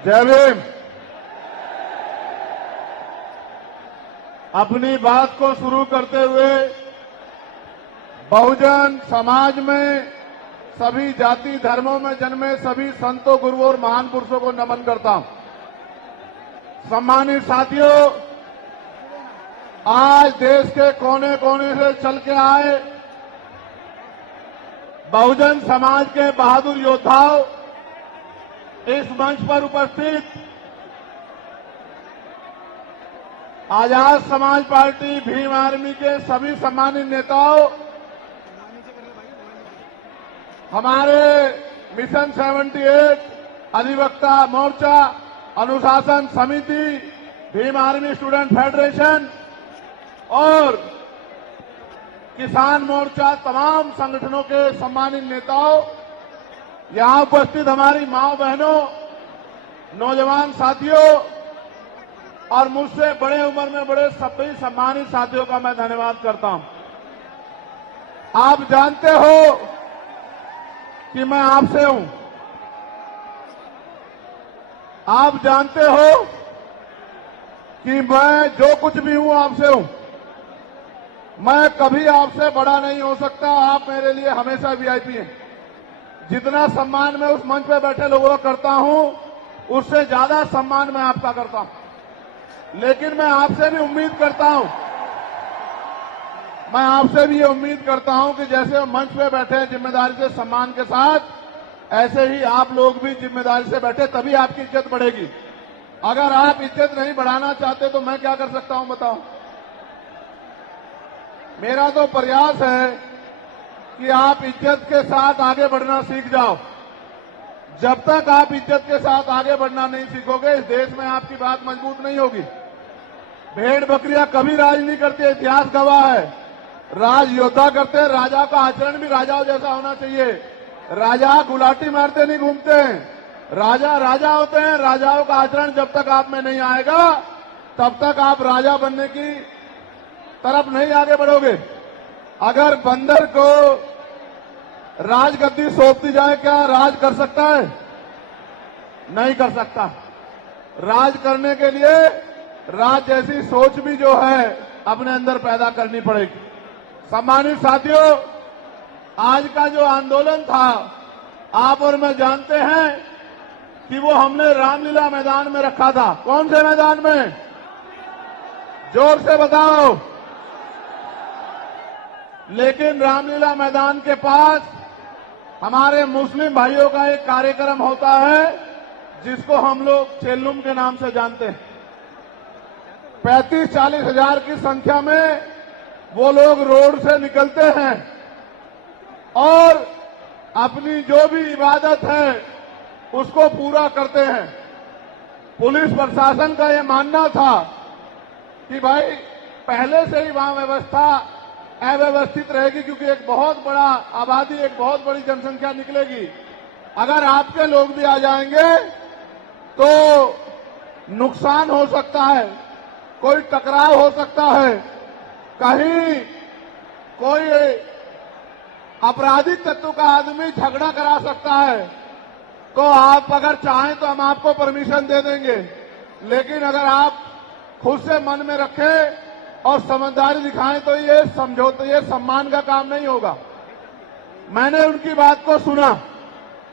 जय भीम। अपनी बात को शुरू करते हुए बहुजन समाज में सभी जाति धर्मों में जन्मे सभी संतों, गुरुओं और महान पुरुषों को नमन करता हूं। सम्मानित साथियों, आज देश के कोने कोने से चल के आए बहुजन समाज के बहादुर योद्धाओं, इस मंच पर उपस्थित आजाद समाज पार्टी भीम आर्मी के सभी सम्मानित नेताओं, हमारे मिशन 78 अधिवक्ता मोर्चा, अनुशासन समिति, भीम आर्मी स्टूडेंट फेडरेशन और किसान मोर्चा, तमाम संगठनों के सम्मानित नेताओं, यहां उपस्थित हमारी मां बहनों, नौजवान साथियों और मुझसे बड़े उम्र में बड़े सभी सम्मानित साथियों का मैं धन्यवाद करता हूं। आप जानते हो कि मैं आपसे हूं। आप जानते हो कि मैं जो कुछ भी हूं आपसे हूं। मैं कभी आपसे बड़ा नहीं हो सकता। आप मेरे लिए हमेशा वीआईपी हैं। जितना सम्मान मैं उस मंच पर बैठे लोगों का करता हूं, उससे ज्यादा सम्मान मैं आपका करता हूं। लेकिन मैं आपसे भी उम्मीद करता हूं, मैं आपसे भी ये उम्मीद करता हूं कि जैसे मंच पे बैठे हैं जिम्मेदारी से, सम्मान के साथ, ऐसे ही आप लोग भी जिम्मेदारी से बैठे, तभी आपकी इज्जत बढ़ेगी। अगर आप इज्जत नहीं बढ़ाना चाहते तो मैं क्या कर सकता हूं बताओ। मेरा तो प्रयास है कि आप इज्जत के साथ आगे बढ़ना सीख जाओ। जब तक आप इज्जत के साथ आगे बढ़ना नहीं सीखोगे, इस देश में आपकी बात मजबूत नहीं होगी। भेड़ बकरियां कभी राज नहीं करती, इतिहास गवाह है। राज योद्धा करते हैं। राजा का आचरण भी राजाओं जैसा होना चाहिए। राजा गुलाटी मारते नहीं घूमते हैं। राजा राजा होते हैं। राजाओं का आचरण जब तक आप में नहीं आएगा, तब तक आप राजा बनने की तरफ नहीं आगे बढ़ोगे। अगर बंदर को राजगद्दी सौंपती जाए, क्या राज कर सकता है? नहीं कर सकता। राज करने के लिए राज जैसी सोच भी जो है अपने अंदर पैदा करनी पड़ेगी। सम्मानित साथियों, आज का जो आंदोलन था, आप और मैं जानते हैं कि वो हमने रामलीला मैदान में रखा था। कौन से मैदान में? जोर से बताओ। लेकिन रामलीला मैदान के पास हमारे मुस्लिम भाइयों का एक कार्यक्रम होता है जिसको हम लोग चेल्लुम के नाम से जानते हैं। 35-40 हजार की संख्या में वो लोग रोड से निकलते हैं और अपनी जो भी इबादत है उसको पूरा करते हैं। पुलिस प्रशासन का ये मानना था कि भाई पहले से ही वहां व्यवस्था अव्यवस्थित रहेगी, क्योंकि एक बहुत बड़ा आबादी, एक बहुत बड़ी जनसंख्या निकलेगी। अगर आपके लोग भी आ जाएंगे तो नुकसान हो सकता है, कोई टकराव हो सकता है, कहीं कोई आपराधिक तत्व का आदमी झगड़ा करा सकता है। तो आप अगर चाहें तो हम आपको परमिशन दे देंगे। लेकिन अगर आप खुद से मन में रखें और समझदारी दिखाएं तो ये समझौते, ये सम्मान का काम नहीं होगा। मैंने उनकी बात को सुना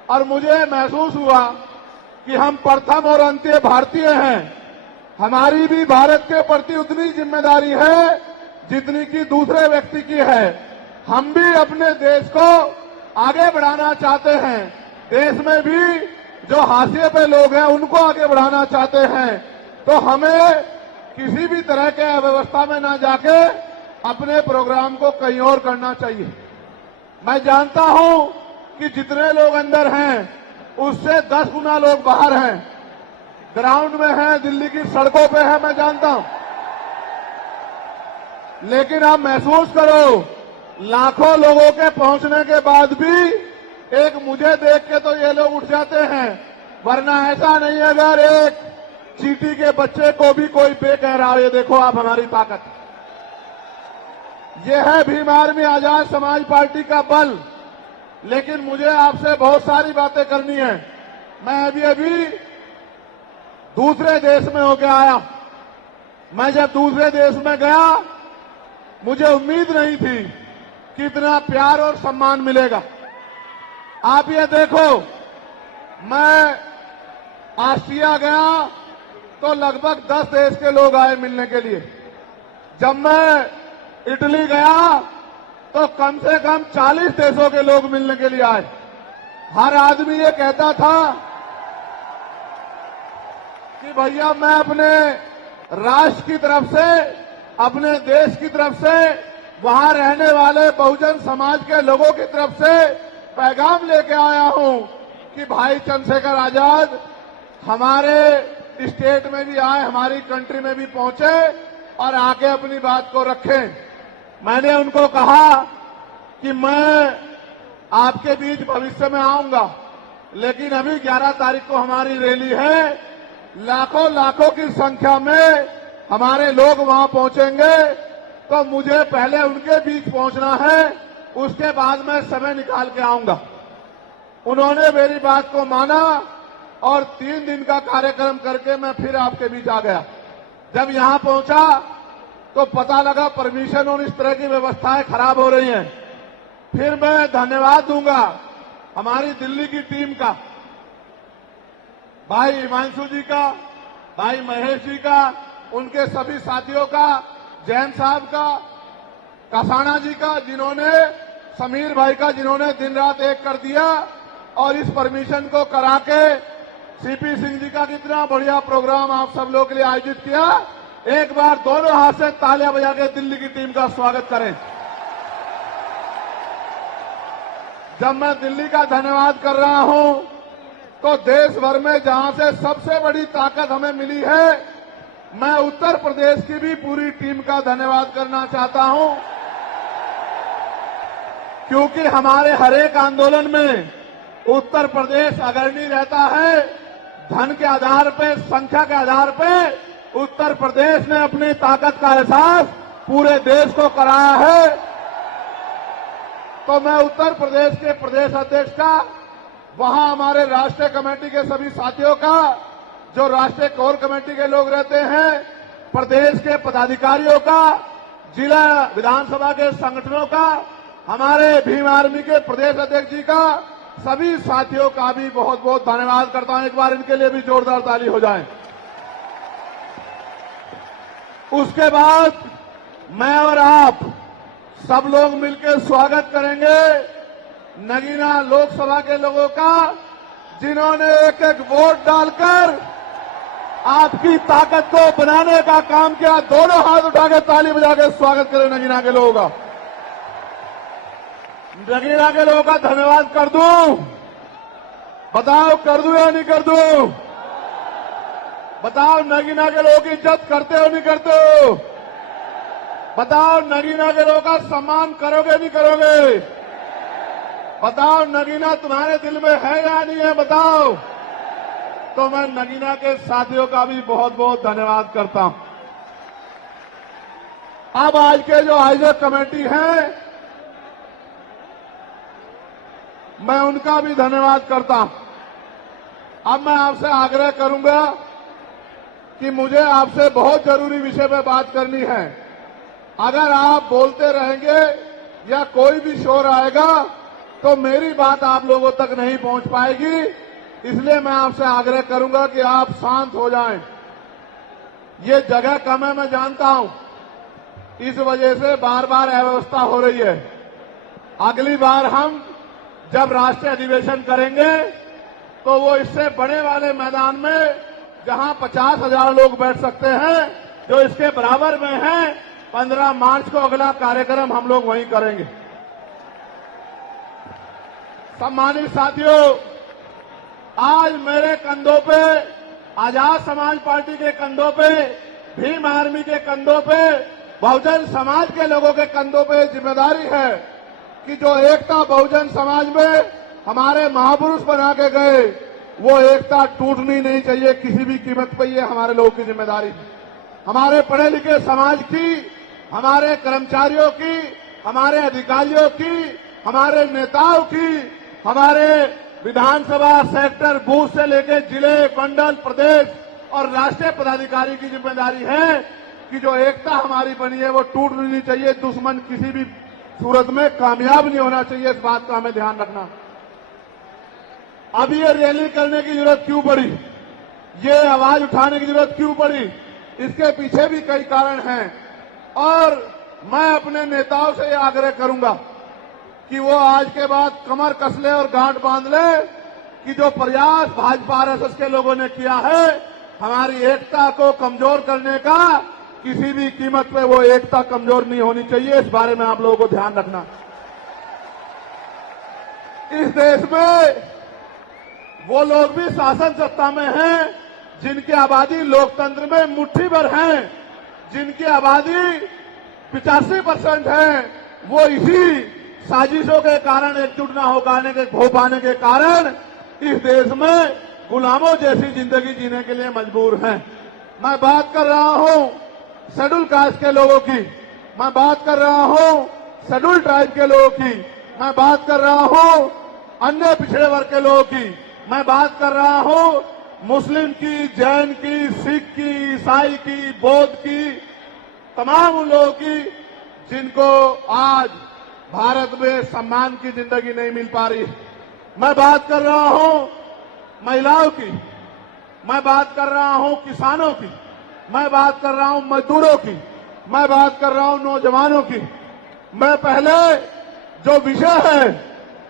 और मुझे महसूस हुआ कि हम प्रथम और अंत्य भारतीय हैं। हमारी भी भारत के प्रति उतनी जिम्मेदारी है जितनी कि दूसरे व्यक्ति की है। हम भी अपने देश को आगे बढ़ाना चाहते हैं। देश में भी जो हाशिए पे लोग हैं उनको आगे बढ़ाना चाहते हैं। तो हमें किसी भी तरह के अव्यवस्था में ना जाके अपने प्रोग्राम को कहीं और करना चाहिए। मैं जानता हूं कि जितने लोग अंदर हैं उससे 10 गुना लोग बाहर हैं, ग्राउंड में हैं, दिल्ली की सड़कों पे हैं, मैं जानता हूं। लेकिन आप महसूस करो, लाखों लोगों के पहुंचने के बाद भी एक मुझे देख के तो ये लोग उठ जाते हैं, वरना ऐसा नहीं। अगर एक चींटी के बच्चे को भी कोई बे कह रहा है, ये देखो आप हमारी ताकत। ये है भीम आर्मी आजाद समाज पार्टी का बल। लेकिन मुझे आपसे बहुत सारी बातें करनी है। मैं अभी दूसरे देश में होके आया। मैं जब दूसरे देश में गया, मुझे उम्मीद नहीं थी कि इतना प्यार और सम्मान मिलेगा। आप ये देखो, मैं ऑस्ट्रिया गया तो लगभग 10 देश के लोग आए मिलने के लिए। जब मैं इटली गया तो कम से कम 40 देशों के लोग मिलने के लिए आए। हर आदमी ये कहता था कि भैया मैं अपने राष्ट्र की तरफ से, अपने देश की तरफ से, वहां रहने वाले बहुजन समाज के लोगों की तरफ से पैगाम लेके आया हूं कि भाई चंद्रशेखर आजाद हमारे स्टेट में भी आए, हमारी कंट्री में भी पहुंचे और आके अपनी बात को रखें। मैंने उनको कहा कि मैं आपके बीच भविष्य में आऊंगा, लेकिन अभी 11 तारीख को हमारी रैली है, लाखों लाखों की संख्या में हमारे लोग वहां पहुंचेंगे, तो मुझे पहले उनके बीच पहुंचना है, उसके बाद मैं समय निकाल के आऊंगा। उन्होंने मेरी बात को माना और 3 दिन का कार्यक्रम करके मैं फिर आपके बीच आ गया। जब यहां पहुंचा तो पता लगा परमिशन और इस तरह की व्यवस्थाएं खराब हो रही हैं। फिर मैं धन्यवाद दूंगा हमारी दिल्ली की टीम का, भाई हिमांशु जी का, भाई महेश जी का, उनके सभी साथियों का, जैन साहब का, कसाना जी का, जिन्होंने, समीर भाई का, जिन्होंने दिन रात एक कर दिया और इस परमिशन को करा के, सीपी सिंह जी का कितना बढ़िया प्रोग्राम आप सब लोगों के लिए आयोजित किया। एक बार दोनों हाथ से तालियां बजा के दिल्ली की टीम का स्वागत करें। जब मैं दिल्ली का धन्यवाद कर रहा हूं तो देश भर में जहां से सबसे बड़ी ताकत हमें मिली है, मैं उत्तर प्रदेश की भी पूरी टीम का धन्यवाद करना चाहता हूं, क्योंकि हमारे हर एक आंदोलन में उत्तर प्रदेश अग्रणी रहता है। धन के आधार पे, संख्या के आधार पे उत्तर प्रदेश ने अपनी ताकत का एहसास पूरे देश को कराया है। तो मैं उत्तर प्रदेश के प्रदेश अध्यक्ष का, वहां हमारे राष्ट्रीय कमेटी के सभी साथियों का, जो राष्ट्रीय कोर कमेटी के लोग रहते हैं, प्रदेश के पदाधिकारियों का, जिला विधानसभा के संगठनों का, हमारे भीम आर्मी के प्रदेश अध्यक्ष जी का, सभी साथियों का भी बहुत बहुत धन्यवाद करता हूं। एक बार इनके लिए भी जोरदार ताली हो जाए। उसके बाद मैं और आप सब लोग मिलकर स्वागत करेंगे नगीना लोकसभा के लोगों का, जिन्होंने एक एक वोट डालकर आपकी ताकत को बनाने का काम किया। दोनों हाथ उठा के ताली बजा के स्वागत करें नगीना के लोगों का। नगीना के लोगों का धन्यवाद कर दूं? बताओ कर दूं या नहीं कर दूं? बताओ नगीना के लोगों की इज्जत करते हो नहीं करते हो? बताओ नगीना के लोगों का सम्मान करोगे नहीं करोगे? बताओ नगीना तुम्हारे दिल में है या नहीं है? बताओ। तो मैं नगीना के साथियों का भी बहुत बहुत धन्यवाद करता हूं। अब आज के जो आयोजक कमेटी है, मैं उनका भी धन्यवाद करता हूं। अब मैं आपसे आग्रह करूंगा कि मुझे आपसे बहुत जरूरी विषय पर बात करनी है। अगर आप बोलते रहेंगे या कोई भी शोर आएगा तो मेरी बात आप लोगों तक नहीं पहुंच पाएगी, इसलिए मैं आपसे आग्रह करूंगा कि आप शांत हो जाएं। ये जगह कम है, मैं जानता हूं, इस वजह से बार बार अव्यवस्था हो रही है। अगली बार हम जब राष्ट्रीय अधिवेशन करेंगे तो वो इससे बड़े वाले मैदान में, जहां 50,000 लोग बैठ सकते हैं, जो इसके बराबर में है, 15 मार्च को अगला कार्यक्रम हम लोग वहीं करेंगे। सम्मानित साथियों, आज मेरे कंधों पे, आजाद समाज पार्टी के कंधों पे, भीम आर्मी के कंधों पे, बहुजन समाज के लोगों के कंधों पे जिम्मेदारी है कि जो एकता बहुजन समाज में हमारे महापुरुष बना के गए, वो एकता टूटनी नहीं चाहिए किसी भी कीमत पर। ये हमारे लोगों की जिम्मेदारी है। हमारे पढ़े लिखे समाज की, हमारे कर्मचारियों की, हमारे अधिकारियों की, हमारे नेताओं की, हमारे विधानसभा सेक्टर बूथ से लेकर जिले, मंडल, प्रदेश, और राष्ट्रीय पदाधिकारी की जिम्मेदारी है कि जो एकता हमारी बनी है वो टूट नहीं चाहिए। दुश्मन किसी भी सूरत में कामयाब नहीं होना चाहिए, इस बात का हमें ध्यान रखना। अब ये रैली करने की जरूरत क्यों पड़ी, ये आवाज उठाने की जरूरत क्यों पड़ी, इसके पीछे भी कई कारण हैं। और मैं अपने नेताओं से यह आग्रह करूंगा कि वो आज के बाद कमर कस ले और गांठ बांध ले कि जो प्रयास भाजपा आरएसएस के लोगों ने किया है हमारी एकता को कमजोर करने का, किसी भी कीमत पे वो एकता कमजोर नहीं होनी चाहिए। इस बारे में आप लोगों को ध्यान रखना। इस देश में वो लोग भी शासन सत्ता में हैं जिनकी आबादी लोकतंत्र में मुट्ठी भर है, जिनकी आबादी 85% है, वो इसी साजिशों के कारण एकजुट न हो पाने के कारण इस देश में गुलामों जैसी जिंदगी जीने के लिए मजबूर हैं। मैं बात कर रहा हूं शेड्यूल कास्ट के लोगों की, मैं बात कर रहा हूं शेड्यूल ट्राइब के लोगों की, मैं बात कर रहा हूं अन्य पिछड़े वर्ग के लोगों की, मैं बात कर रहा हूं मुस्लिम की, जैन की, सिख की, ईसाई की, बौद्ध की, तमाम उन लोगों की जिनको आज भारत में सम्मान की जिंदगी नहीं मिल पा रही। मैं बात कर रहा हूं महिलाओं की, मैं बात कर रहा हूं किसानों की, मैं बात कर रहा हूं मजदूरों की, मैं बात कर रहा हूं नौजवानों की। मैं पहले जो विषय है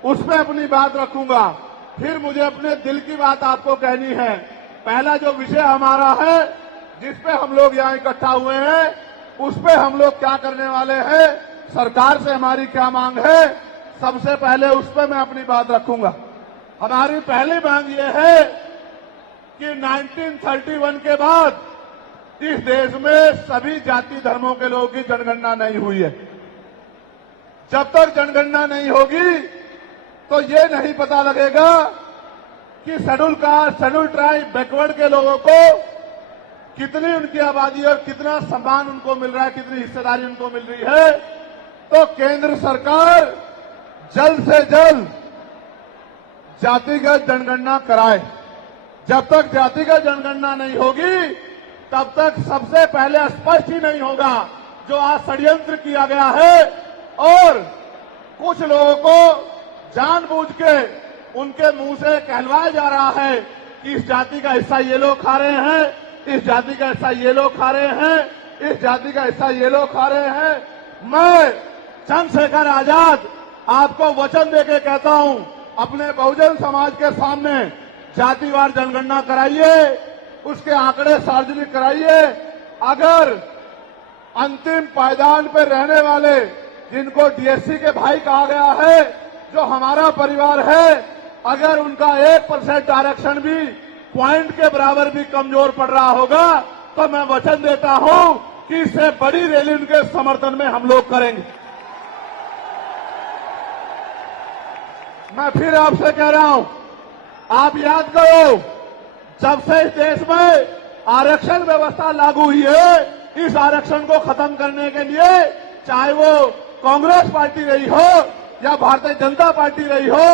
उस पर अपनी बात रखूंगा, फिर मुझे अपने दिल की बात आपको कहनी है। पहला जो विषय हमारा है, जिस पे हम लोग यहाँ इकट्ठा हुए हैं, उस पे हम लोग क्या करने वाले हैं, सरकार से हमारी क्या मांग है, सबसे पहले उस पे मैं अपनी बात रखूंगा। हमारी पहली मांग ये है कि 1931 के बाद इस देश में सभी जाति धर्मों के लोगों की जनगणना नहीं हुई है। जब तक जनगणना नहीं होगी तो ये नहीं पता लगेगा कि schedule caste, schedule tribe, backward के लोगों को कितनी उनकी आबादी और कितना सम्मान उनको मिल रहा है, कितनी हिस्सेदारी उनको मिल रही है। तो केंद्र सरकार जल्द से जल्द जातिगत जनगणना कराए। जब तक जातिगत जनगणना नहीं होगी तब तक सबसे पहले स्पष्ट ही नहीं होगा जो आज षड्यंत्र किया गया है और कुछ लोगों को जानबूझ के उनके मुंह से कहलवाया जा रहा है कि इस जाति का हिस्सा ये लोग खा रहे हैं, इस जाति का हिस्सा ये लोग खा रहे हैं, इस जाति का हिस्सा ये लोग खा रहे हैं। मैं चंद्रशेखर आजाद आपको वचन देके कहता हूं, अपने बहुजन समाज के सामने जातिवार जनगणना कराइए, उसके आंकड़े सार्वजनिक कराइए। अगर अंतिम पायदान पर रहने वाले जिनको डीएससी के भाई कहा गया है, जो हमारा परिवार है, अगर उनका 1% आरक्षण भी पॉइंट के बराबर भी कमजोर पड़ रहा होगा तो मैं वचन देता हूं कि इससे बड़ी रैली उनके समर्थन में हम लोग करेंगे। मैं फिर आपसे कह रहा हूं, आप याद करो, जब से इस देश में आरक्षण व्यवस्था लागू हुई है, इस आरक्षण को खत्म करने के लिए चाहे वो कांग्रेस पार्टी रही हो या भारतीय जनता पार्टी रही हो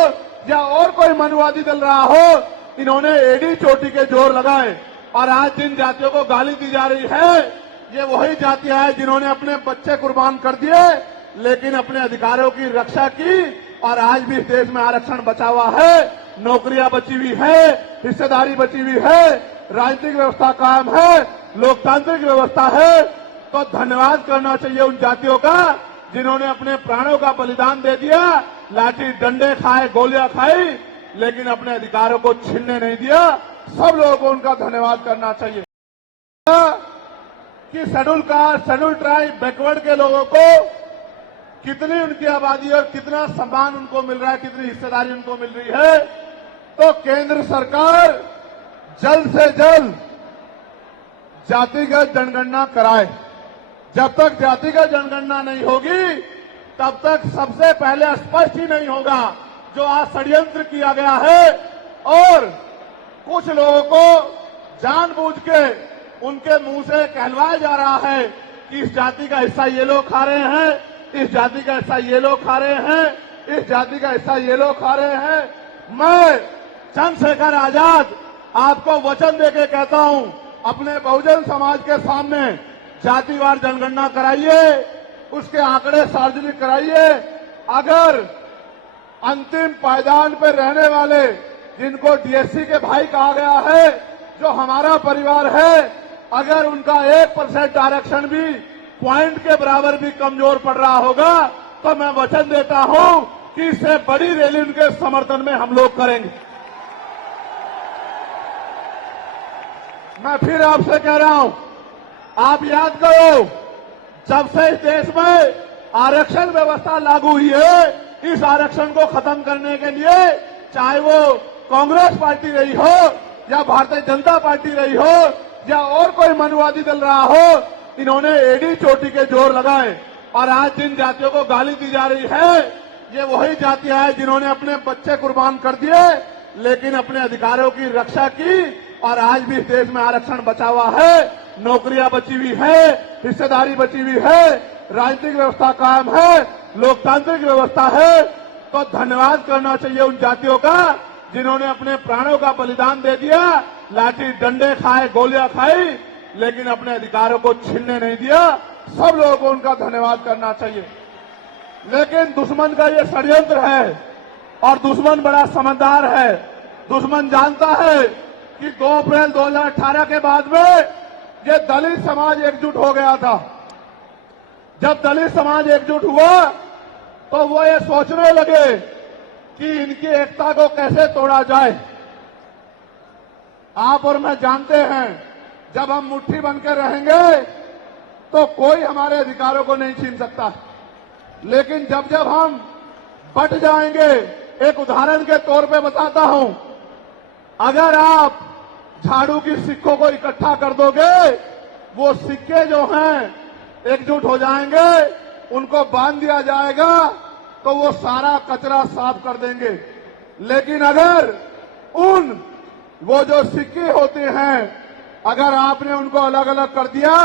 या और कोई मनुवादी दल रहा हो, इन्होंने एड़ी चोटी के जोर लगाए। और आज जिन जातियों को गाली दी जा रही है, ये वही जातियां हैं जिन्होंने अपने बच्चे कुर्बान कर दिए लेकिन अपने अधिकारों की रक्षा की और आज भी इस देश में आरक्षण बचा हुआ है, नौकरियां बची हुई है, हिस्सेदारी बची हुई है, राजनीतिक व्यवस्था कायम है, लोकतांत्रिक व्यवस्था है। तो धन्यवाद करना चाहिए उन जातियों का जिन्होंने अपने प्राणों का बलिदान दे दिया, लाठी डंडे खाए, गोलियां खाई, लेकिन अपने अधिकारों को छीनने नहीं दिया। सब लोगों को उनका धन्यवाद करना चाहिए। कि schedule caste, schedule tribe, backward के लोगों को कितनी उनकी आबादी और कितना सम्मान उनको मिल रहा है, कितनी हिस्सेदारी उनको मिल रही है। तो केंद्र सरकार जल्द से जल्द जातिगत जनगणना कराए। जब तक जातिगत जनगणना नहीं होगी तब तक सबसे पहले स्पष्ट ही नहीं होगा जो आज षड्यंत्र किया गया है और कुछ लोगों को जानबूझ के उनके मुंह से कहलवाया जा रहा है कि इस जाति का हिस्सा ये लोग खा रहे हैं, इस जाति का हिस्सा ये लोग खा रहे हैं, इस जाति का हिस्सा ये लोग खा रहे हैं। मैं चंद्रशेखर आजाद आपको वचन देके कहता हूं, अपने बहुजन समाज के सामने जातिवार जनगणना कराइए, उसके आंकड़े सार्वजनिक कराइए। अगर अंतिम पायदान पर रहने वाले, जिनको डीएससी के भाई कहा गया है, जो हमारा परिवार है, अगर उनका 1% आरक्षण भी पॉइंट के बराबर भी कमजोर पड़ रहा होगा, तो मैं वचन देता हूं कि इससे बड़ी रैली उनके समर्थन में हम लोग करेंगे। मैं फिर आपसे कह रहा हूं, आप याद करो, जब से इस देश में आरक्षण व्यवस्था लागू हुई है, इस आरक्षण को खत्म करने के लिए चाहे वो कांग्रेस पार्टी रही हो या भारतीय जनता पार्टी रही हो या और कोई मनुवादी दल रहा हो, इन्होंने एड़ी चोटी के जोर लगाए। और आज जिन जातियों को गाली दी जा रही है, ये वही जातियां हैं जिन्होंने अपने बच्चे कुर्बान कर दिए, लेकिन अपने अधिकारों की रक्षा की। और आज भी इस देश में आरक्षण बचा हुआ है, नौकरियां बची हुई है, हिस्सेदारी बची हुई है, राजनीतिक व्यवस्था कायम है, लोकतांत्रिक व्यवस्था है। तो धन्यवाद करना चाहिए उन जातियों का जिन्होंने अपने प्राणों का बलिदान दे दिया, लाठी डंडे खाए, गोलियां खाई, लेकिन अपने अधिकारों को छीनने नहीं दिया। सब लोगों को उनका धन्यवाद करना चाहिए। लेकिन दुश्मन का ये षड्यंत्र है, और दुश्मन बड़ा समझदार है। दुश्मन जानता है कि 2 अप्रैल 2018 के बाद में ये दलित समाज एकजुट हो गया था। जब दलित समाज एकजुट हुआ तो वो ये सोचने लगे कि इनकी एकता को कैसे तोड़ा जाए। आप और मैं जानते हैं, जब हम मुट्ठी बनकर रहेंगे तो कोई हमारे अधिकारों को नहीं छीन सकता। लेकिन जब जब हम बट जाएंगे, एक उदाहरण के तौर पे बताता हूं, अगर आप झाड़ू की सिक्कों को इकट्ठा कर दोगे, वो सिक्के जो हैं एकजुट हो जाएंगे, उनको बांध दिया जाएगा तो वो सारा कचरा साफ कर देंगे। लेकिन अगर वो जो सिक्के होते हैं, अगर आपने उनको अलग अलग कर दिया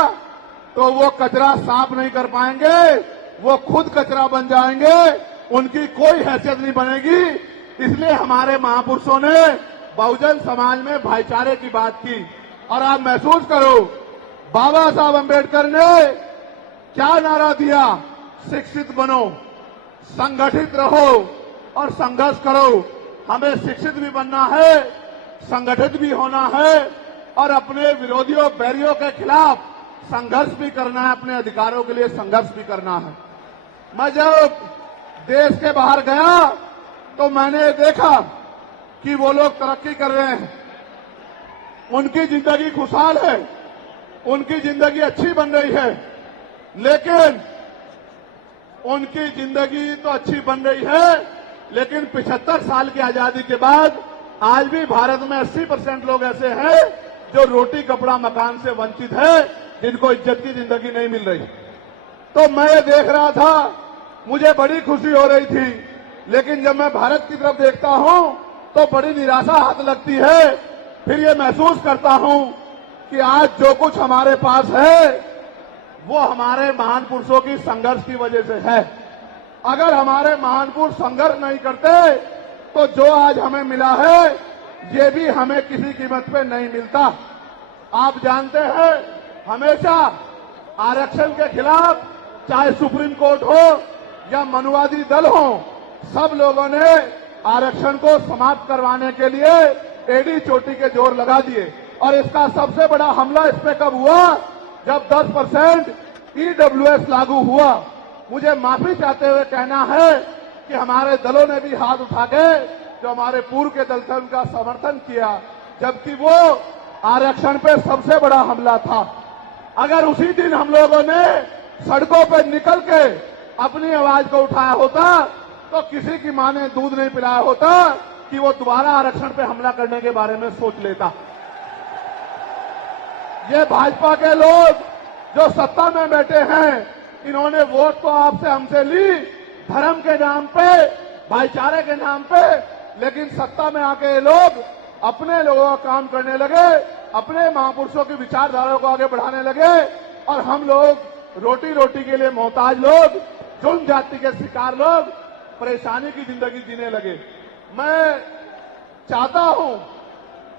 तो वो कचरा साफ नहीं कर पाएंगे, वो खुद कचरा बन जाएंगे, उनकी कोई हैसियत नहीं बनेगी। इसलिए हमारे महापुरुषों ने बहुजन समाज में भाईचारे की बात की। और आप महसूस करो, बाबा साहब अम्बेडकर ने क्या नारा दिया? शिक्षित बनो, संगठित रहो और संघर्ष करो। हमें शिक्षित भी बनना है, संगठित भी होना है और अपने विरोधियों, बैरियों के खिलाफ संघर्ष भी करना है, अपने अधिकारों के लिए संघर्ष भी करना है। मैं जब देश के बाहर गया तो मैंने देखा कि वो लोग तरक्की कर रहे हैं, उनकी जिंदगी खुशहाल है, उनकी जिंदगी अच्छी बन रही है। लेकिन उनकी जिंदगी तो अच्छी बन रही है, लेकिन 75 साल की आजादी के बाद आज भी भारत में 80% लोग ऐसे हैं जो रोटी, कपड़ा, मकान से वंचित है, जिनको इज्जत की जिंदगी नहीं मिल रही। तो मैं ये देख रहा था, मुझे बड़ी खुशी हो रही थी। लेकिन जब मैं भारत की तरफ देखता हूं तो बड़ी निराशा हाथ लगती है। फिर ये महसूस करता हूं कि आज जो कुछ हमारे पास है वो हमारे महान पुरुषों की संघर्ष की वजह से है। अगर हमारे महान पुरुष संघर्ष नहीं करते तो जो आज हमें मिला है ये भी हमें किसी कीमत पे नहीं मिलता। आप जानते हैं, हमेशा आरक्षण के खिलाफ चाहे सुप्रीम कोर्ट हो या मनुवादी दल हो, सब लोगों ने आरक्षण को समाप्त करवाने के लिए एड़ी चोटी के जोर लगा दिए। और इसका सबसे बड़ा हमला इस पे कब हुआ? जब 10% ईडब्ल्यूएस लागू हुआ। मुझे माफी चाहते हुए कहना है कि हमारे दलों ने भी हाथ उठा के, जो हमारे पूर्व के दल थे, उनका समर्थन किया, जबकि वो आरक्षण पे सबसे बड़ा हमला था। अगर उसी दिन हम लोगों ने सड़कों पर निकल के अपनी आवाज को उठाया होता तो किसी की मां ने दूध नहीं पिलाया होता कि वो दोबारा आरक्षण पे हमला करने के बारे में सोच लेता। ये भाजपा के लोग जो सत्ता में बैठे हैं, इन्होंने वोट तो आपसे हमसे ली धर्म के नाम पे, भाईचारे के नाम पे, लेकिन सत्ता में आके ये लोग अपने लोगों का काम करने लगे, अपने महापुरुषों की विचारधारा को आगे बढ़ाने लगे। और हम लोग रोटी रोटी के लिए मोहताज लोग, जुल्म जाति के शिकार लोग परेशानी की जिंदगी जीने लगे। मैं चाहता हूं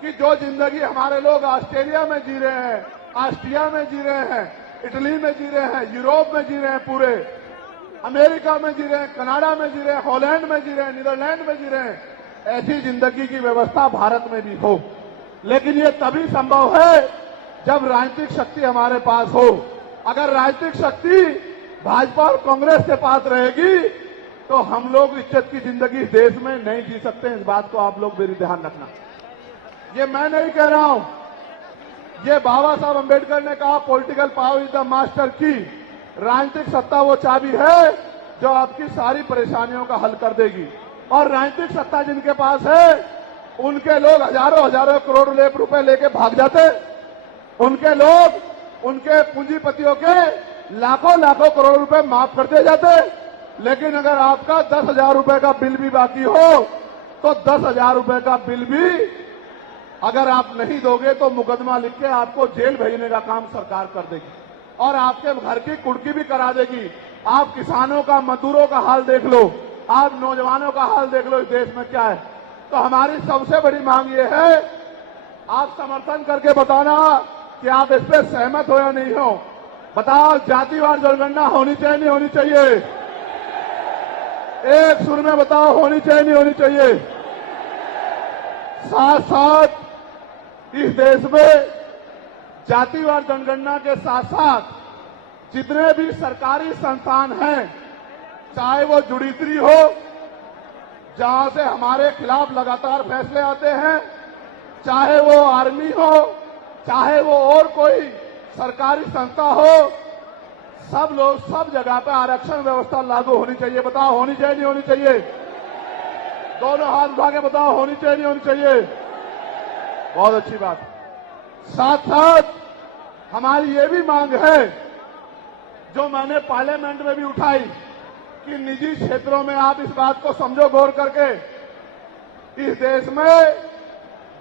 कि जो जिंदगी हमारे लोग ऑस्ट्रेलिया में जी रहे हैं, ऑस्ट्रिया में जी रहे हैं, इटली में जी रहे हैं, यूरोप में जी रहे हैं, पूरे अमेरिका में जी रहे हैं, कनाडा में जी रहे हैं, हॉलैंड में जी रहे हैं, नीदरलैंड में जी रहे हैं, ऐसी जिंदगी की व्यवस्था भारत में भी हो। लेकिन ये तभी संभव है जब राजनीतिक शक्ति हमारे पास हो। अगर राजनीतिक शक्ति भाजपा और कांग्रेस के पास रहेगी तो हम लोग इज्जत की जिंदगी देश में नहीं जी सकते। इस बात को आप लोग मेरी ध्यान रखना। ये मैं नहीं कह रहा हूं, ये बाबा साहब अंबेडकर ने कहा, political power is the master की। राजनीतिक सत्ता वो चाबी है जो आपकी सारी परेशानियों का हल कर देगी। और राजनीतिक सत्ता जिनके पास है उनके लोग हजारों हजारों करोड़ रुपए लेके भाग जाते। उनके लोग उनके पूंजीपतियों के लाखों लाखों करोड़ रुपए माफ कर दिए जाते। लेकिन अगर आपका 10,000 रुपए का बिल भी बाकी हो तो 10,000 रुपए का बिल भी अगर आप नहीं दोगे तो मुकदमा लिख के आपको जेल भेजने का काम सरकार कर देगी और आपके घर की कुर्की भी करा देगी। आप किसानों का, मजदूरों का हाल देख लो, आप नौजवानों का हाल देख लो इस देश में क्या है। तो हमारी सबसे बड़ी मांग ये है, आप समर्थन करके बताना कि आप इस पर सहमत हो या नहीं हो। बताओ, जातिवार जनगणना होनी चाहिए नहीं होनी चाहिए? एक सुर में बताओ, होनी चाहिए नहीं होनी चाहिए? साथ साथ इस देश में जातिवार जनगणना के साथ साथ जितने भी सरकारी संस्थान हैं, चाहे वो जुडिशरी हो जहां से हमारे खिलाफ लगातार फैसले आते हैं, चाहे वो आर्मी हो, चाहे वो और कोई सरकारी संस्था हो, सब लोग सब जगह पे आरक्षण व्यवस्था लागू होनी चाहिए। बताओ, होनी चाहिए नहीं होनी चाहिए? दोनों हाथ उठा के बताओ, होनी चाहिए नहीं होनी चाहिए? बहुत अच्छी बात। साथ साथ हमारी ये भी मांग है जो मैंने पार्लियामेंट में भी उठाई कि निजी क्षेत्रों में आप इस बात को समझो गौर करके, इस देश में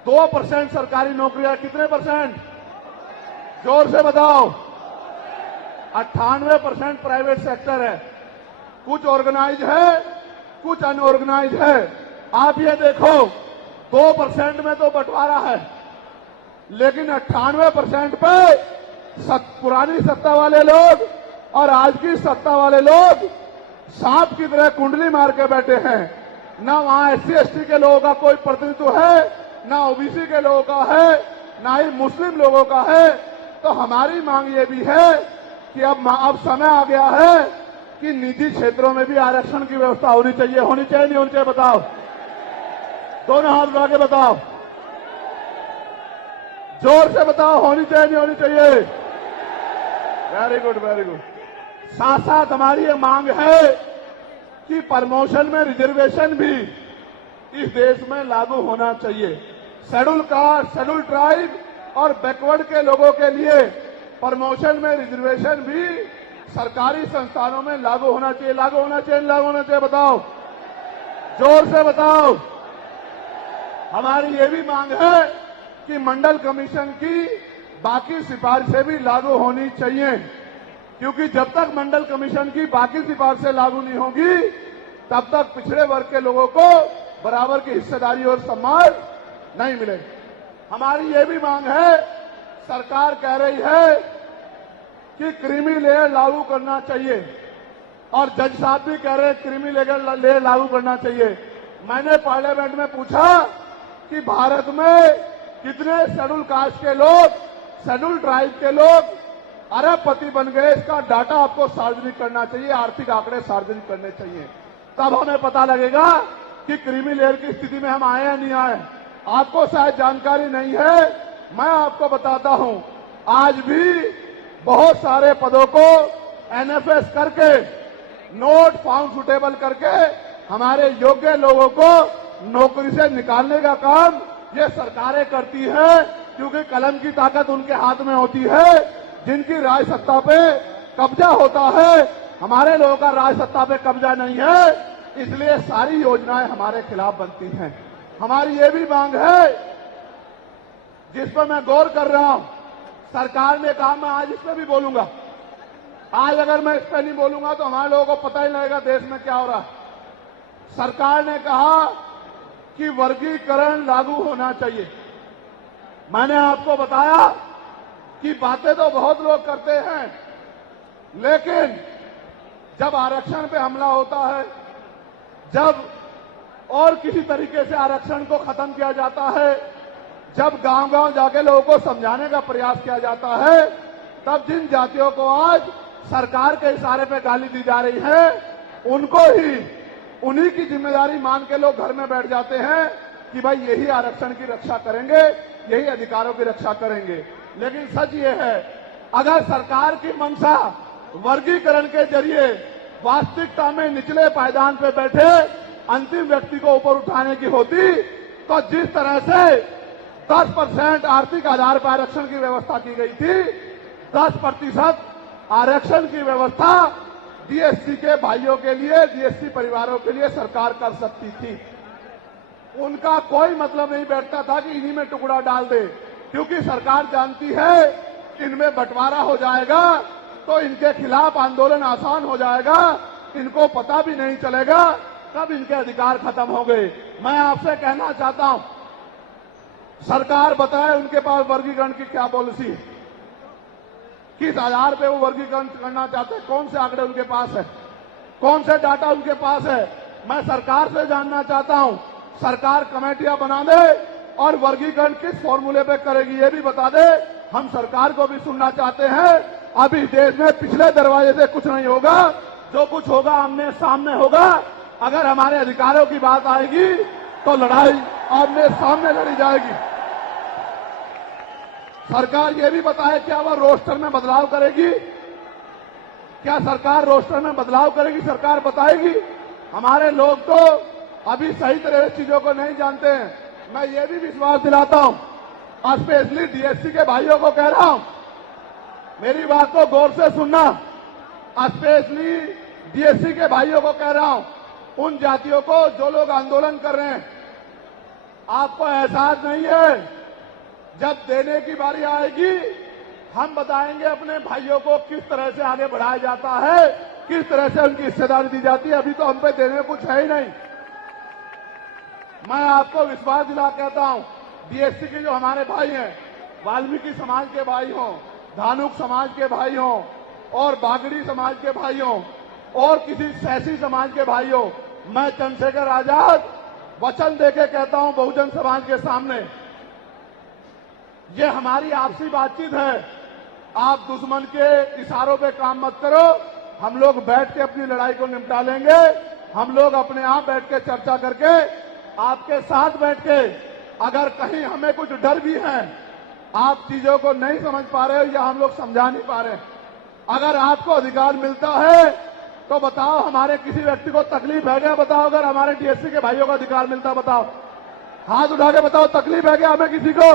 2% सरकारी नौकरियां, कितने परसेंट? जोर से बताओ। 98% प्राइवेट सेक्टर है। कुछ ऑर्गेनाइज है, कुछ अनऑर्गेनाइज है। आप ये देखो, 2% में तो बंटवारा है, लेकिन 98% पे पुरानी सत्ता वाले लोग और आज की सत्ता वाले लोग सांप की तरह कुंडली मार के बैठे हैं। ना वहां SC/ST के लोगों का कोई प्रतिनिधित्व है, ना OBC के लोगों का है, ना ही मुस्लिम लोगों का है। तो हमारी मांग ये भी है कि अब समय आ गया है कि निजी क्षेत्रों में भी आरक्षण की व्यवस्था होनी चाहिए। होनी चाहिए नहीं होनी चाहिए? बताओ, दोनों हाथ उठा के बताओ, जोर से बताओ, होनी चाहिए नहीं होनी चाहिए? Very good, very good. साथ साथ हमारी ये मांग है कि प्रमोशन में रिजर्वेशन भी इस देश में लागू होना चाहिए। शेड्यूल कास्ट, शेड्यूल ट्राइब और बैकवर्ड के लोगों के लिए प्रमोशन में रिजर्वेशन भी सरकारी संस्थानों में लागू होना चाहिए। लागू होना चाहिए, लागू होना चाहिए? बताओ, जोर से बताओ। हमारी ये भी मांग है कि मंडल कमीशन की बाकी सिफारिशें भी लागू होनी चाहिए, क्योंकि जब तक मंडल कमीशन की बाकी सिफारिशें लागू नहीं होगी तब तक पिछड़े वर्ग के लोगों को बराबर की हिस्सेदारी और सम्मान नहीं मिलेगी। हमारी ये भी मांग है, सरकार कह रही है कि क्रीमी लेयर लागू करना चाहिए और जज साहब भी कह रहे हैं क्रीमी लेयर लागू करना चाहिए। मैंने पार्लियामेंट में पूछा कि भारत में कितने शेड्यूल कास्ट के लोग, शेड्यूल ट्राइब के लोग अरबपति बन गए, इसका डाटा आपको सार्वजनिक करना चाहिए, आर्थिक आंकड़े सार्वजनिक करने चाहिए। तब हमें पता लगेगा कि क्रीमी लेयर की स्थिति में हम आए या नहीं आए। आपको शायद जानकारी नहीं है, मैं आपको बताता हूं, आज भी बहुत सारे पदों को NFS करके, नोट फाउंड सुटेबल करके हमारे योग्य लोगों को नौकरी से निकालने का काम ये सरकारें करती है, क्योंकि कलम की ताकत उनके हाथ में होती है। जिनकी राज सत्ता पे कब्जा होता है, हमारे लोगों का राज सत्ता पे कब्जा नहीं है, इसलिए सारी योजनाएं हमारे खिलाफ बनती हैं। हमारी ये भी मांग है जिस पर मैं गौर कर रहा हूं, सरकार ने कहा, मैं आज इस पर भी बोलूंगा। आज अगर मैं इस पर नहीं बोलूंगा तो हमारे लोगों को पता ही लगेगा देश में क्या हो रहा है। सरकार ने कहा कि वर्गीकरण लागू होना चाहिए। मैंने आपको बताया कि बातें तो बहुत लोग करते हैं, लेकिन जब आरक्षण पे हमला होता है, जब और किसी तरीके से आरक्षण को खत्म किया जाता है, जब गांव-गांव जाके लोगों को समझाने का प्रयास किया जाता है, तब जिन जातियों को आज सरकार के इशारे पे गाली दी जा रही है, उनको ही उन्हीं की जिम्मेदारी मान के लोग घर में बैठ जाते हैं कि भाई यही आरक्षण की रक्षा करेंगे, यही अधिकारों की रक्षा करेंगे। लेकिन सच ये है, अगर सरकार की मंशा वर्गीकरण के जरिए वास्तविकता में निचले पायदान पे बैठे अंतिम व्यक्ति को ऊपर उठाने की होती, तो जिस तरह से 10% आर्थिक आधार पर आरक्षण की व्यवस्था की गई थी, 10% आरक्षण की व्यवस्था डीएससी के भाइयों के लिए, डीएससी परिवारों के लिए सरकार कर सकती थी। उनका कोई मतलब नहीं बैठता था कि इन्हीं में टुकड़ा डाल दे, क्योंकि सरकार जानती है इनमें बंटवारा हो जाएगा तो इनके खिलाफ आंदोलन आसान हो जाएगा, इनको पता भी नहीं चलेगा कब इनके अधिकार खत्म हो गए। मैं आपसे कहना चाहता हूं, सरकार बताए उनके पास वर्गीकरण की क्या पॉलिसी है, किस आधार पे वो वर्गीकरण करना चाहते हैं, कौन से आंकड़े उनके पास है, कौन से डाटा उनके पास है। मैं सरकार से जानना चाहता हूं, सरकार कमेटियां बना दे और वर्गीकरण किस फॉर्मूले पे करेगी ये भी बता दे। हम सरकार को भी सुनना चाहते हैं। अभी देश में पिछले दरवाजे से कुछ नहीं होगा, जो कुछ होगा आमने सामने होगा। अगर हमारे अधिकारों की बात आएगी तो लड़ाई आमने सामने लड़ी जाएगी। सरकार ये भी बताए क्या वह रोस्टर में बदलाव करेगी, क्या सरकार रोस्टर में बदलाव करेगी, सरकार बताएगी। हमारे लोग तो अभी सही तरह से चीजों को नहीं जानते हैं। मैं ये भी विश्वास दिलाता हूं, स्पेशली डीएससी के भाइयों को कह रहा हूं, मेरी बात को गौर से सुनना। स्पेशली डीएससी के भाइयों को कह रहा हूं, उन जातियों को जो लोग आंदोलन कर रहे हैं, आपको एहसास नहीं है, जब देने की बारी आएगी हम बताएंगे अपने भाइयों को किस तरह से आगे बढ़ाया जाता है, किस तरह से उनकी हिस्सेदारी दी जाती है। अभी तो हम पे देने कुछ है ही नहीं। मैं आपको विश्वास दिला कहता हूं, डीएससी के जो हमारे भाई हैं, वाल्मीकि समाज के भाई हों, धानुक समाज के भाई हों और बागड़ी समाज के भाई हों और किसी सैसी समाज के भाई हों, मैं चंद्रशेखर आजाद वचन देके कहता हूं बहुजन समाज के सामने, ये हमारी आपसी बातचीत है। आप दुश्मन के इशारों पे काम मत करो, हम लोग बैठ के अपनी लड़ाई को निपटा लेंगे। हम लोग अपने आप बैठ के चर्चा करके आपके साथ बैठ के, अगर कहीं हमें कुछ डर भी है, आप चीजों को नहीं समझ पा रहे हो या हम लोग समझा नहीं पा रहे, अगर आपको अधिकार मिलता है तो बताओ, हमारे किसी व्यक्ति को तकलीफ है क्या, बताओ। अगर हमारे डीएससी के भाइयों को अधिकार मिलता, बताओ, हाथ उठा के बताओ, तकलीफ है क्या हमें किसी को।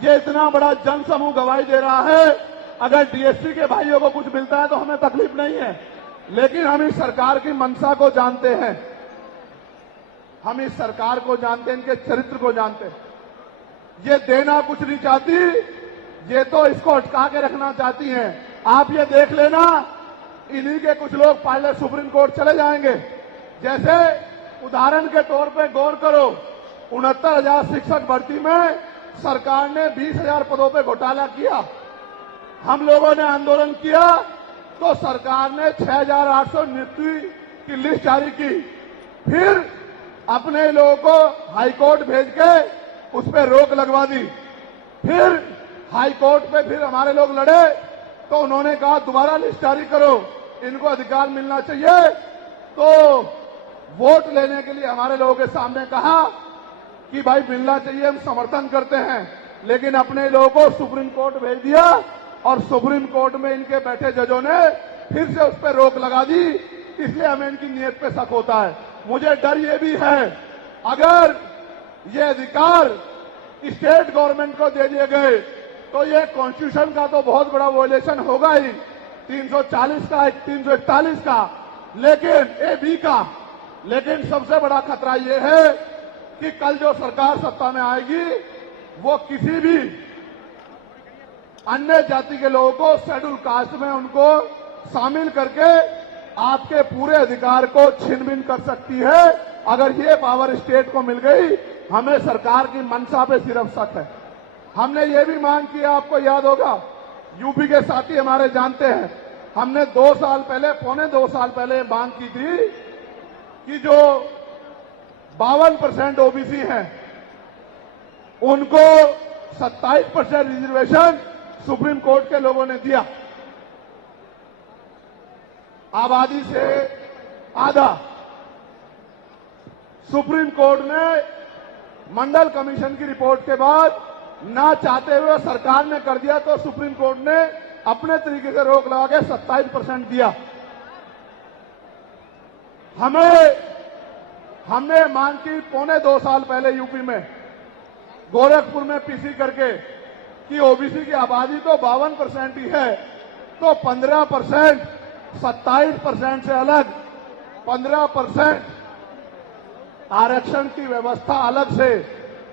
ये इतना बड़ा जन समूह गवाही दे रहा है, अगर डीएससी के भाइयों को कुछ मिलता है तो हमें तकलीफ नहीं है। लेकिन हम इस सरकार की मंशा को जानते हैं, हम इस सरकार को जानते हैं, इनके चरित्र को जानते हैं। ये देना कुछ नहीं चाहती, ये तो इसको अटका के रखना चाहती हैं। आप ये देख लेना, इन्हीं के कुछ लोग पहले सुप्रीम कोर्ट चले जाएंगे। जैसे उदाहरण के तौर पे गौर करो, 69,000 शिक्षक भर्ती में सरकार ने 20,000 पदों पे घोटाला किया। हम लोगों ने आंदोलन किया तो सरकार ने 6,800 नियुक्ति की लिस्ट जारी की, फिर अपने लोगों को हाईकोर्ट भेज के उस पर रोक लगवा दी। फिर हाईकोर्ट पे फिर हमारे लोग लड़े तो उन्होंने कहा दोबारा लिस्ट जारी करो, इनको अधिकार मिलना चाहिए। तो वोट लेने के लिए हमारे लोगों के सामने कहा कि भाई मिलना चाहिए, हम समर्थन करते हैं, लेकिन अपने लोगों को सुप्रीम कोर्ट भेज दिया और सुप्रीम कोर्ट में इनके बैठे जजों ने फिर से उस पर रोक लगा दी। इसलिए हमें इनकी नीयत पे शक होता है। मुझे डर ये भी है, अगर ये अधिकार स्टेट गवर्नमेंट को दे दिए गए तो ये कॉन्स्टिट्यूशन का तो बहुत बड़ा वॉयलेशन होगा ही, 340 का, 341 का, लेकिन AB का। लेकिन सबसे बड़ा खतरा ये है कि कल जो सरकार सत्ता में आएगी वो किसी भी अन्य जाति के लोगों को शेड्यूल कास्ट में उनको शामिल करके आपके पूरे अधिकार को छीन-बीन कर सकती है। अगर ये पावर स्टेट को मिल गई हमें सरकार की मंशा पे सिर्फ शक है। हमने ये भी मांग की, आपको याद होगा, यूपी के साथी हमारे जानते हैं, हमने 2 साल पहले, पौने 2 साल पहले मांग की थी कि जो 52% ओबीसी हैं उनको 27% रिजर्वेशन सुप्रीम कोर्ट के लोगों ने दिया, आबादी से आधा। सुप्रीम कोर्ट ने मंडल कमीशन की रिपोर्ट के बाद ना चाहते हुए सरकार ने कर दिया, तो सुप्रीम कोर्ट ने अपने तरीके से रोक लगा के 27% दिया। हमने मांग की पौने 2 साल पहले यूपी में, गोरखपुर में पीसी करके, कि ओबीसी की आबादी तो 52% ही है, तो 15%, 27% से अलग 15% आरक्षण की व्यवस्था अलग से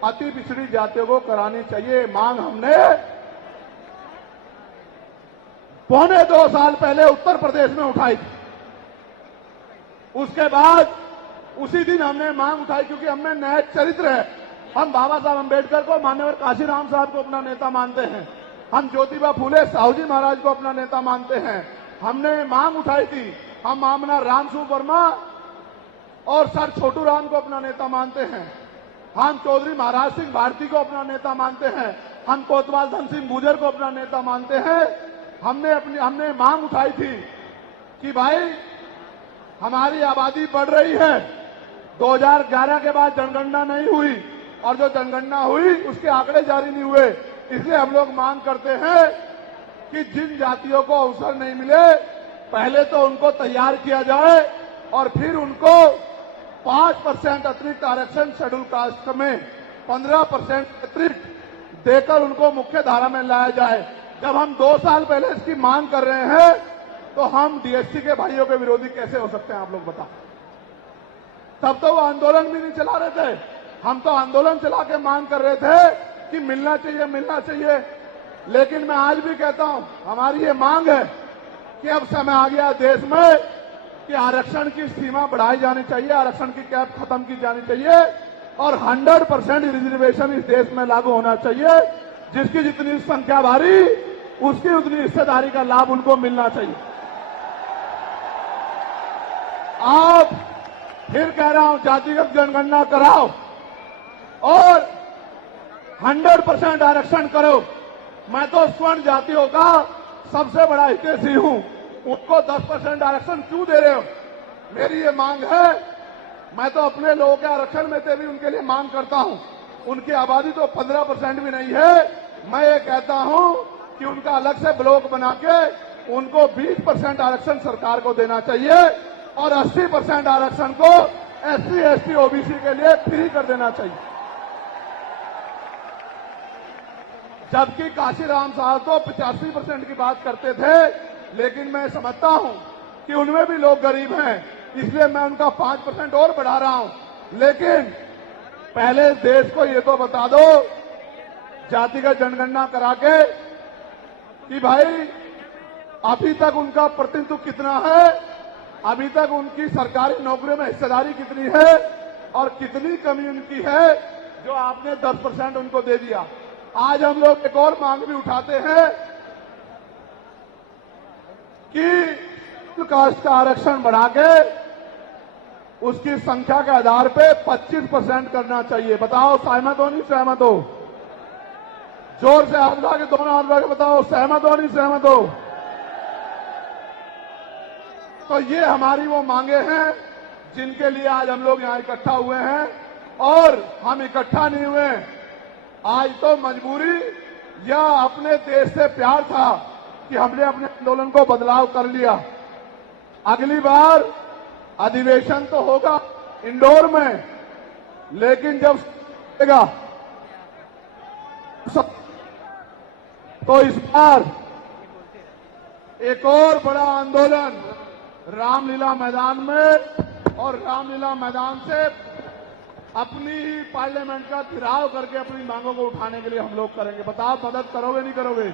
अति पिछड़ी जातियों को करानी चाहिए। मांग हमने पौने 2 साल पहले उत्तर प्रदेश में उठाई थी। उसके बाद उसी दिन हमने मांग उठाई, क्योंकि हमने न्यायिक चरित्र है। हम बाबा साहब अम्बेडकर को, मान्यवर काशीराम साहब को अपना नेता मानते हैं, हम ज्योतिबा फूले साहू जी महाराज को अपना नेता मानते हैं। हमने मांग उठाई थी, हम मामला रामसू वर्मा और सर छोटू राम को अपना नेता मानते हैं, हम चौधरी महाराज सिंह भारती को अपना नेता मानते हैं, हम कोतवाल धन सिंह गुर्जर को अपना नेता मानते हैं। हमने मांग उठाई थी कि भाई हमारी आबादी बढ़ रही है, 2011 के बाद जनगणना नहीं हुई, और जो जनगणना हुई उसके आंकड़े जारी नहीं हुए, इसलिए हम लोग मांग करते हैं कि जिन जातियों को अवसर नहीं मिले, पहले तो उनको तैयार किया जाए और फिर उनको 5% अतिरिक्त आरक्षण शेड्यूल कास्ट में 15% अतिरिक्त देकर उनको मुख्य धारा में लाया जाए। जब हम 2 साल पहले इसकी मांग कर रहे हैं, तो हम डीएससी के भाइयों के विरोधी कैसे हो सकते हैं, आप लोग बताओ। तब तो वो आंदोलन भी नहीं चला रहे थे, हम तो आंदोलन चला के मांग कर रहे थे कि मिलना चाहिए, मिलना चाहिए। लेकिन मैं आज भी कहता हूं, हमारी ये मांग है कि अब समय आ गया देश में कि आरक्षण की सीमा बढ़ाई जानी चाहिए, आरक्षण की कैप खत्म की जानी चाहिए और 100% रिजर्वेशन इस देश में लागू होना चाहिए। जिसकी जितनी संख्या भारी, उसकी उतनी हिस्सेदारी का लाभ उनको मिलना चाहिए। आप फिर कह रहा हूं, जातिगत जनगणना कराओ और 100% आरक्षण करो। मैं तो स्वर्ण जातियों का सबसे बड़ा हितैषी हूं, उनको 10% आरक्षण क्यों दे रहे हो? मेरी ये मांग है। मैं तो अपने लोगों के आरक्षण में से भी उनके लिए मांग करता हूं। उनकी आबादी तो 15% भी नहीं है। मैं ये कहता हूं कि उनका अलग से ब्लॉक बना के उनको 20% आरक्षण सरकार को देना चाहिए और 80% आरक्षण को SC, ST, OBC के लिए फ्री कर देना चाहिए। जबकि काशीराम साहब तो 85% की बात करते थे, लेकिन मैं समझता हूं कि उनमें भी लोग गरीब हैं, इसलिए मैं उनका 5% और बढ़ा रहा हूं। लेकिन पहले देश को ये तो बता दो, जातिगत जनगणना करा के, कि भाई अभी तक उनका प्रतिनिधित्व कितना है, अभी तक उनकी सरकारी नौकरियों में हिस्सेदारी कितनी है और कितनी कमी उनकी है जो आपने 10% उनको दे दिया। आज हम लोग एक और मांग भी उठाते हैं कि कास्ट का आरक्षण बढ़ा के उसकी संख्या के आधार पे 25% करना चाहिए। बताओ सहमत हो नहीं सहमत हो? जोर से हाथ उठा के, दोनों हाथ उठा के बताओ सहमत हो नहीं सहमत हो? तो ये हमारी वो मांगे हैं जिनके लिए आज हम लोग यहां इकट्ठा हुए हैं। और हम इकट्ठा नहीं हुए आज तो मजबूरी या अपने देश से प्यार था कि हमने अपने आंदोलन को बदलाव कर लिया। अगली बार अधिवेशन तो होगा इंदौर में, लेकिन जब तो इस बार एक और बड़ा आंदोलन रामलीला मैदान में, और रामलीला मैदान से अपनी ही पार्लियामेंट का घेराव करके अपनी मांगों को उठाने के लिए हम लोग करेंगे। बताओ मदद करोगे नहीं करोगे?